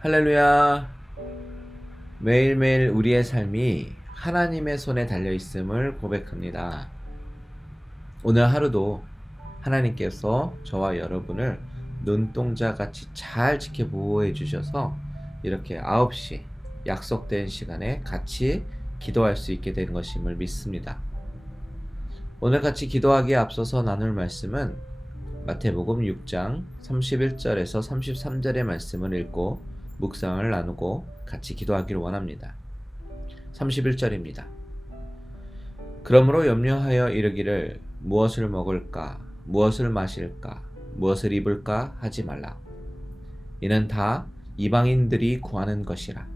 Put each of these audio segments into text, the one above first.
할렐루야. 매일매일 우리의 삶이 하나님의 손에 달려 있음을 고백합니다. 오늘 하루도 하나님께서 저와 여러분을 눈동자같이 잘 지켜보호해 주셔서 이렇게 9시 약속된 시간에 같이 기도할 수 있게 된 것임을 믿습니다. 오늘 같이 기도하기에 앞서서 나눌 말씀은 마태복음 6장 31절에서 33절의 말씀을 읽고 묵상을 나누고 같이 기도하기를 원합니다. 31절입니다. 그러므로 염려하여 이르기를 무엇을 먹을까, 무엇을 마실까, 무엇을 입을까 하지 말라. 이는 다 이방인들이 구하는 것이라.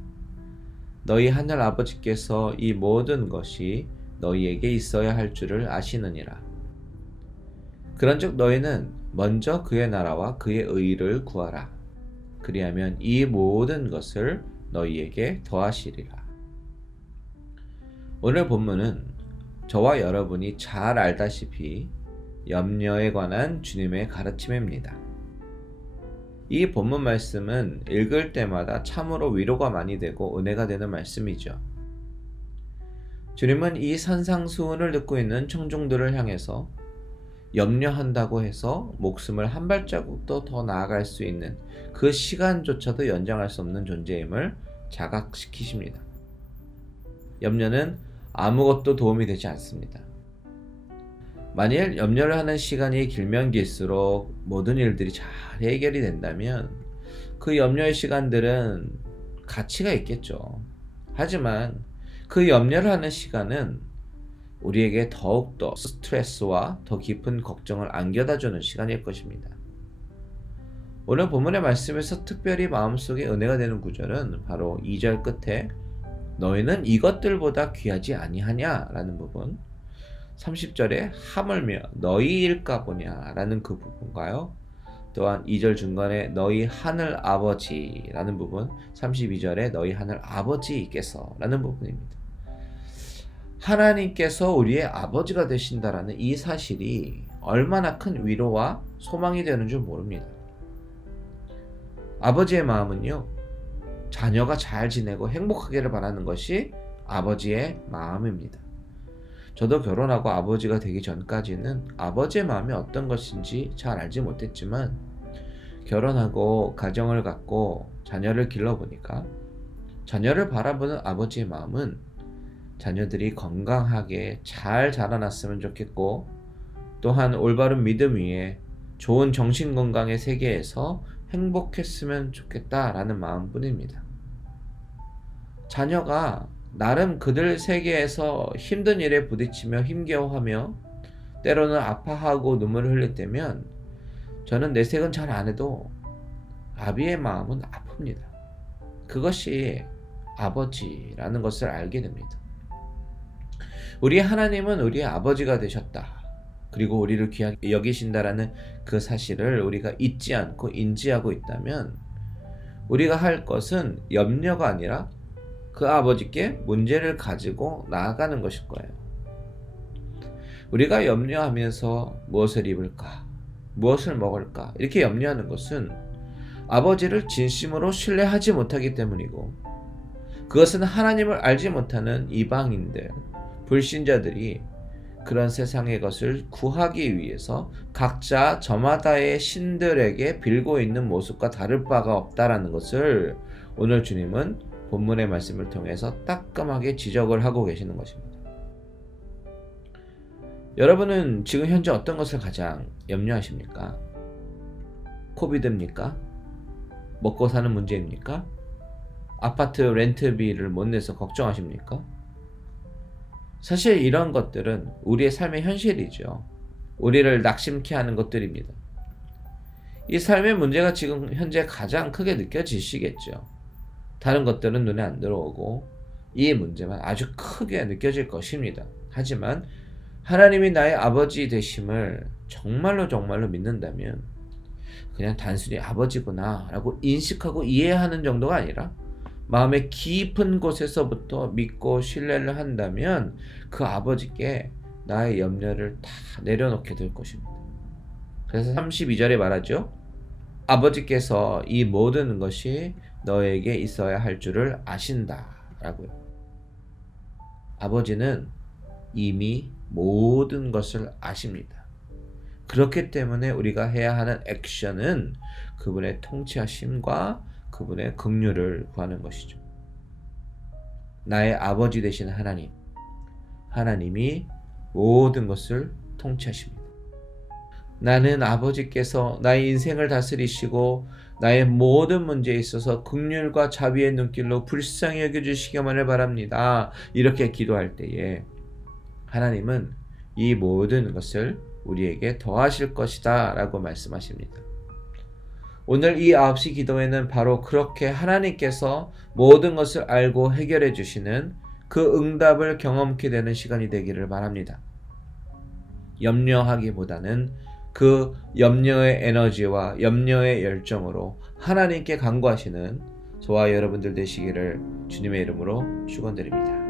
너희 하늘 아버지께서 이 모든 것이 너희에게 있어야 할 줄을 아시느니라. 그런즉 너희는 먼저 그의 나라와 그의 의를 구하라. 그리하면 이 모든 것을 너희에게 더하시리라. 오늘 본문은 저와 여러분이 잘 알다시피 염려에 관한 주님의 가르침입니다. 이 본문 말씀은 읽을 때마다 참으로 위로가 많이 되고 은혜가 되는 말씀이죠. 주님은 이 산상수훈을 듣고 있는 청중들을 향해서 염려한다고 해서 목숨을 한 발자국도 더 나아갈 수 있는 그 시간조차도 연장할 수 없는 존재임을 자각시키십니다. 염려는 아무것도 도움이 되지 않습니다. 만일 염려를 하는 시간이 길면 길수록 모든 일들이 잘 해결이 된다면 그 염려의 시간들은 가치가 있겠죠. 하지만 그 염려를 하는 시간은 우리에게 더욱더 스트레스와 더 깊은 걱정을 안겨다주는 시간일 것입니다. 오늘 본문의 말씀에서 특별히 마음속에 은혜가 되는 구절은 바로 2절 끝에 너희는 이것들보다 귀하지 아니하냐 라는 부분, 30절에 하물며 너희일까 보냐 라는 그 부분과요, 또한 2절 중간에 너희 하늘 아버지 라는 부분, 32절에 너희 하늘 아버지께서 라는 부분입니다. 하나님께서 우리의 아버지가 되신다라는 이 사실이 얼마나 큰 위로와 소망이 되는 줄 모릅니다. 아버지의 마음은요, 자녀가 잘 지내고 행복하기를 바라는 것이 아버지의 마음입니다. 저도 결혼하고 아버지가 되기 전까지는 아버지의 마음이 어떤 것인지 잘 알지 못했지만 결혼하고 가정을 갖고 자녀를 길러보니까 자녀를 바라보는 아버지의 마음은 자녀들이 건강하게 잘 자라났으면 좋겠고, 또한 올바른 믿음 위에 좋은 정신건강의 세계에서 행복했으면 좋겠다라는 마음뿐입니다. 자녀가 나름 그들 세계에서 힘든 일에 부딪히며 힘겨워하며 때로는 아파하고 눈물을 흘릴 때면 저는 내색은 잘 안 해도 아비의 마음은 아픕니다. 그것이 아버지라는 것을 알게 됩니다. 우리 하나님은 우리의 아버지가 되셨다. 그리고 우리를 귀하게 여기신다라는 그 사실을 우리가 잊지 않고 인지하고 있다면 우리가 할 것은 염려가 아니라 그 아버지께 문제를 가지고 나아가는 것일 거예요. 우리가 염려하면서 무엇을 입을까, 무엇을 먹을까 이렇게 염려하는 것은 아버지를 진심으로 신뢰하지 못하기 때문이고, 그것은 하나님을 알지 못하는 이방인들, 불신자들이 그런 세상의 것을 구하기 위해서 각자 저마다의 신들에게 빌고 있는 모습과 다를 바가 없다라는 것을 오늘 주님은 본문의 말씀을 통해서 따끔하게 지적을 하고 계시는 것입니다. 여러분은 지금 현재 어떤 것을 가장 염려하십니까? 코비드입니까? 먹고 사는 문제입니까? 아파트 렌트비를 못 내서 걱정하십니까? 사실 이런 것들은 우리의 삶의 현실이죠. 우리를 낙심케 하는 것들입니다. 이 삶의 문제가 지금 현재 가장 크게 느껴지시겠죠. 다른 것들은 눈에 안 들어오고 이 문제만 아주 크게 느껴질 것입니다. 하지만 하나님이 나의 아버지 되심을 정말로 믿는다면 그냥 단순히 아버지구나 라고 인식하고 이해하는 정도가 아니라 마음의 깊은 곳에서부터 믿고 신뢰를 한다면 그 아버지께 나의 염려를 다 내려놓게 될 것입니다. 그래서 32절에 말하죠. 아버지께서 이 모든 것이 너에게 있어야 할 줄을 아신다 라고요. 아버지는 이미 모든 것을 아십니다. 그렇기 때문에 우리가 해야 하는 액션은 그분의 통치하심과 그분의 긍휼을 구하는 것이죠. 나의 아버지 되신 하나님이 모든 것을 통치하십니다. 나는 아버지께서 나의 인생을 다스리시고 나의 모든 문제에 있어서 긍휼과 자비의 눈길로 불쌍히 여겨주시기만을 바랍니다. 이렇게 기도할 때에 하나님은 이 모든 것을 우리에게 더하실 것이다 라고 말씀하십니다. 오늘 이 9시 기도회는 바로 그렇게 하나님께서 모든 것을 알고 해결해 주시는 그 응답을 경험케 되는 시간이 되기를 바랍니다. 염려하기보다는 그 염려의 에너지와 염려의 열정으로 하나님께 간구하시는 저와 여러분들 되시기를 주님의 이름으로 축원드립니다.